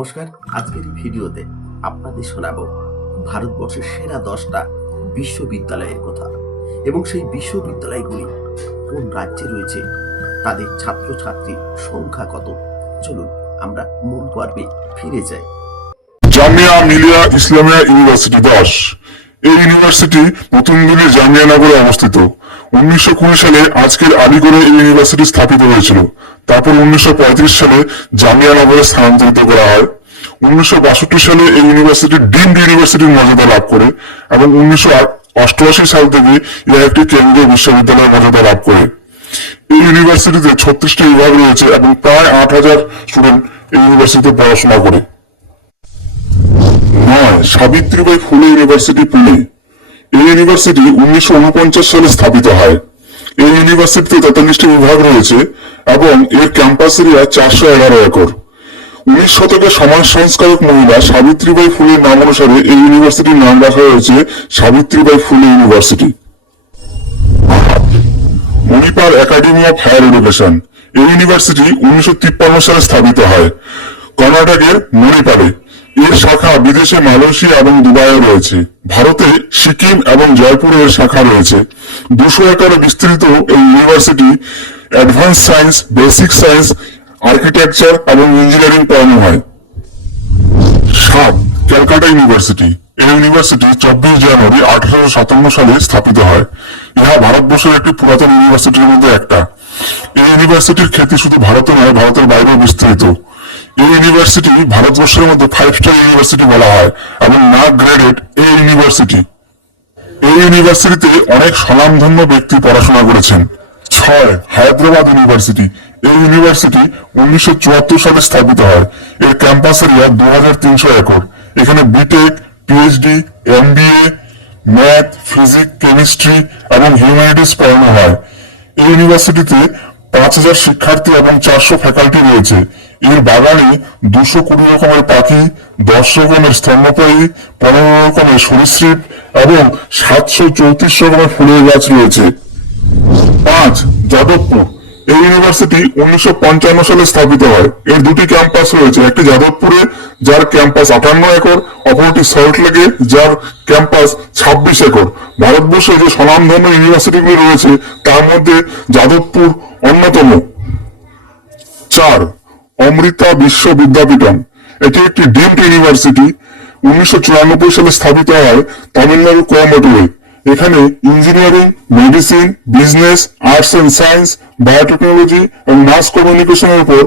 নমস্কার, আজকের এই ভিডিওতে আপনাদের শোনাবো ভারতবর্ষের সেরা দশটা বিশ্ববিদ্যালয়ের কথা এবং সেই বিশ্ববিদ্যালয়গুলি কোন রাজ্যে রয়েছে, তাদের ছাত্রছাত্রীর সংখ্যা কত? চলুন আমরা মূল পর্বে ফিরে যাই। জামিয়া মিলিয়া ইসলামিয়া ইউনিভার্সিটি দশ এই ইউনিভার্সিটি নতুন দিল্লির জামিয়ানগরে অবস্থিত। উনিশশো কুড়ি সালে আজকের আলিগড়ে ইউনিভার্সিটি স্থাপিত হয়েছিল। তারপর উনিশশো পঁয়ত্রিশ সালে জামিয়ানগরে স্থানান্তরিত করা হয়। উনিশশো বাষট্টি সালে এই ইউনিভার্সিটি ডিমড ইউনিভার্সিটির মর্যাদা লাভ করে এবং উনিশশো অষ্টআশি সাল থেকে ইহা একটি কেন্দ্রীয় বিশ্ববিদ্যালয়ের মর্যাদা লাভ করে। এই ইউনিভার্সিটিতে ছত্রিশটি বিভাগ রয়েছে এবং প্রায় আট হাজার স্টুডেন্ট এই ইউনিভার্সিটিতে পড়াশোনা করে। নয় সাবিত্রীবাই ফুলে ইউনিভার্সিটি পুনে এই ইউনিভার্সিটি উনিশশো সালে স্থাপিত হয়। এই ইউনিভার্সিটিতে তেতাল্লিশটি বিভাগ রয়েছে এবং এর ক্যাম্পাস এরিয়া চারশো এগারো একর। উনিশ শতকের সমাজ সংস্কারক মহিলা সাবিত্রীবাই ফুলের নাম অনুসারে এই ইউনিভার্সিটির নাম রাখা হয়েছে Savitribai Phule university Manipal academy of higher education এই ইউনিভার্সিটি উনিশশো তিপ্পান্ন সালে স্থাপিত হয়। কর্ণাটকের মণিপালে। এর শাখা বিদেশে মালয়েশিয়া এবং দুবাইয়ে রয়েছে। ভারতে সিকিম এবং জয়পুরে এর শাখা রয়েছে। দুশো একরে বিস্তৃত এই university advance science, basic science, architecture এবং ইঞ্জিনিয়ারিং পড়ানো হয়। সাত ক্যালকাটা ইউনিভার্সিটি। এই ইউনিভার্সিটি চব্বিশ জানুয়ারি আঠারোশো সাতান্ন সালে স্থাপিত হয়। ইহা ভারতবর্ষের একটি পুরাতন ইউনিভার্সিটির মধ্যে একটা। এই ইউনিভার্সিটির খ্যাতি শুধু ভারতে নয়, ভারতের বাইরেও বিস্তৃত। এই ইউনিভার্সিটি ভারতবর্ষের মধ্যে ফাইভ স্টার ইউনিভার্সিটি বলা হয়, এবং না গ্রেডেড এই ইউনিভার্সিটি। এই ইউনিভার্সিটিতে অনেক স্বনামধন্য ব্যক্তি পড়াশোনা করেছেন। ছয়, হায়দ্রাবাদ ইউনিভার্সিটি। এই ইউনিভার্সিটি উনিশশো সালে স্থাপিত হয়। এর ক্যাম্পাস এরিয়া দু হাজার তিনশো একর। এখানে B Tech PhD MBA math physics chemistry এবং হিউম্যানিটিস পড়ানো হয়। এই ইউনিভার্সিটিতে পাঁচ হাজার শিক্ষার্থী এবং চারশো ফ্যাকাল্টি রয়েছে। এর বাগানে দুশো কুড়ি রকমের পাখি, দশ রকমের স্তন্যপায়ী, পনেরো রকমের সরীসৃপ এবং সাতশো চৌত্রিশ রকমের ফুলের গাছ রয়েছে। পাঁচ, যাদবপুর। এই ইউনিভার্সিটি উনিশশো পঞ্চান্ন সালে স্থাপিত হয়। এর দুটি ক্যাম্পাস রয়েছে, একটি যাদবপুরে, যার ক্যাম্পাস আটান্ন একর, অপরটি সল্ট লেকে যার ক্যাম্পাস ছাব্বিশ একর। ভারতবর্ষে যে স্বনামধন্য ইউনিভার্সিটিগুলি রয়েছে, তার মধ্যে যাদবপুর অন্যতম। চার, অমৃতা বিশ্ব বিদ্যাপীঠম। এটি একটি ডিমড ইউনিভার্সিটি। উনিশশো চুরানব্বই সালে স্থাপিত হয় তামিলনাড়ু কোয়াম্বাটুরে এখানে engineering medicine business arts and science biotechnology এবং মাস কমিউনিকেশনের উপর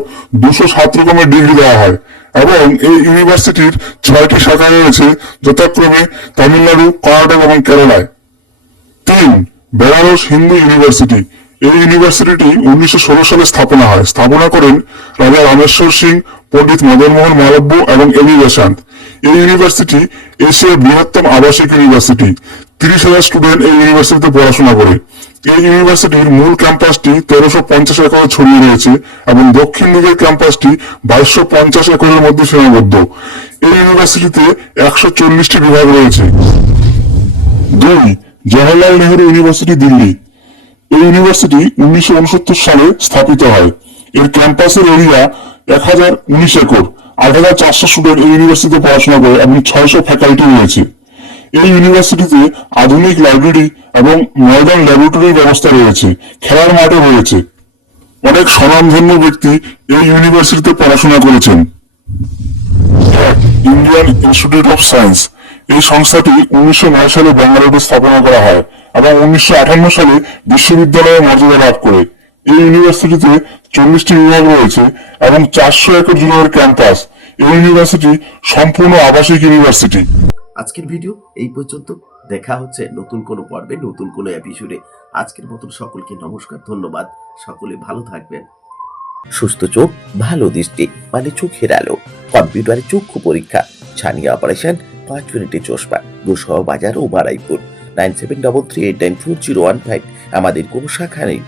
দুশো সাত রকমের ডিগ্রি দেওয়া হয়। এবং এই ইউনিভার্সিটির ছয়টি শাখা রয়েছে, যথাক্রমে তামিলনাড়ু কর্ণাটক এবং কেরালায়। তিন, বেনারস হিন্দু ইউনিভার্সিটি এই ইউনিভার্সিটিটি উনিশশো ষোলো সালে স্থাপনা হয়। স্থাপনা করেন রাজা রামেশ্বর সিং, পণ্ডিত মদনমোহন মালব্য এবং এমি বেসান্ত এই ইউনিভার্সিটি এশিয়ার বৃহত্তম আবাসিক ইউনিভার্সিটি তিরিশ হাজার স্টুডেন্ট এই ইউনিভার্সিটিতে পড়াশোনা করে। এই ইউনিভার্সিটির মূল ক্যাম্পাসটি তেরোশো পঞ্চাশ একরে ছড়িয়ে রয়েছে এবং দক্ষিণ দিকের ক্যাম্পাসটি বাইশশো পঞ্চাশ একরের মধ্যে সীমাবদ্ধ। এই ইউনিভার্সিটিতে একশো চল্লিশটি বিভাগ রয়েছে। দুই জওয়াহরলাল নেহরু ইউনিভার্সিটি দিল্লি। এই ইউনিভার্সিটি উনিশশো উনসত্তর সালে স্থাপিত হয়। এর ক্যাম্পাসের এরিয়া এক হাজার উনিশ একর। আট হাজার চারশো স্টুডেন্ট এই ইউনিভার্সিটিতে পড়াশোনা করে এবং ছয়শো ফ্যাকাল্টি রয়েছে। এই ইউনিভার্সিটিতে আধুনিক লাইব্রেরি এবং মডার্ন ল্যাবরেটরির ব্যবস্থা রয়েছে, খেলার মাঠও রয়েছে। অনেক স্বনামধন্য ব্যক্তি এই ইউনিভার্সিটিতে পড়াশোনা করেছেন। ইন্ডিয়ান ইনস্টিটিউট অফ সায়েন্স এই সংস্থাটি উনিশশো নয় সালে বেঙ্গালুরু স্থাপনা করা হয় এবং উনিশশো আঠান্ন সালে বিশ্ববিদ্যালয়ের মর্যাদা লাভ করে। এই ইউনিভার্সিটিতে চল্লিশটি বিভাগ রয়েছে এবং চারশো একর জুড়ে ক্যাম্পাস। এই ইউনিভার্সিটি সম্পূর্ণ আবাসিক ইউনিভার্সিটি আজকের ভিডিও এই পর্যন্ত। দেখা হচ্ছে নতুন কোনো পর্বে, নতুন কোনো এপিসোডে আজকের মতন সকলকে নমস্কার, ধন্যবাদ। সকলে ভালো থাকবেন। সুস্থ চোখ, ভালো দৃষ্টি মানে চোখের আলো। কম্পিউটারে চক্ষু পরীক্ষা, ছানিয়ে অপারেশন, পাঁচ মিনিটে চশমা। গোসহ বাজার ও Baruipur nine seven double three eight nine four zero one five. আমাদের কোনো শাখা নেই।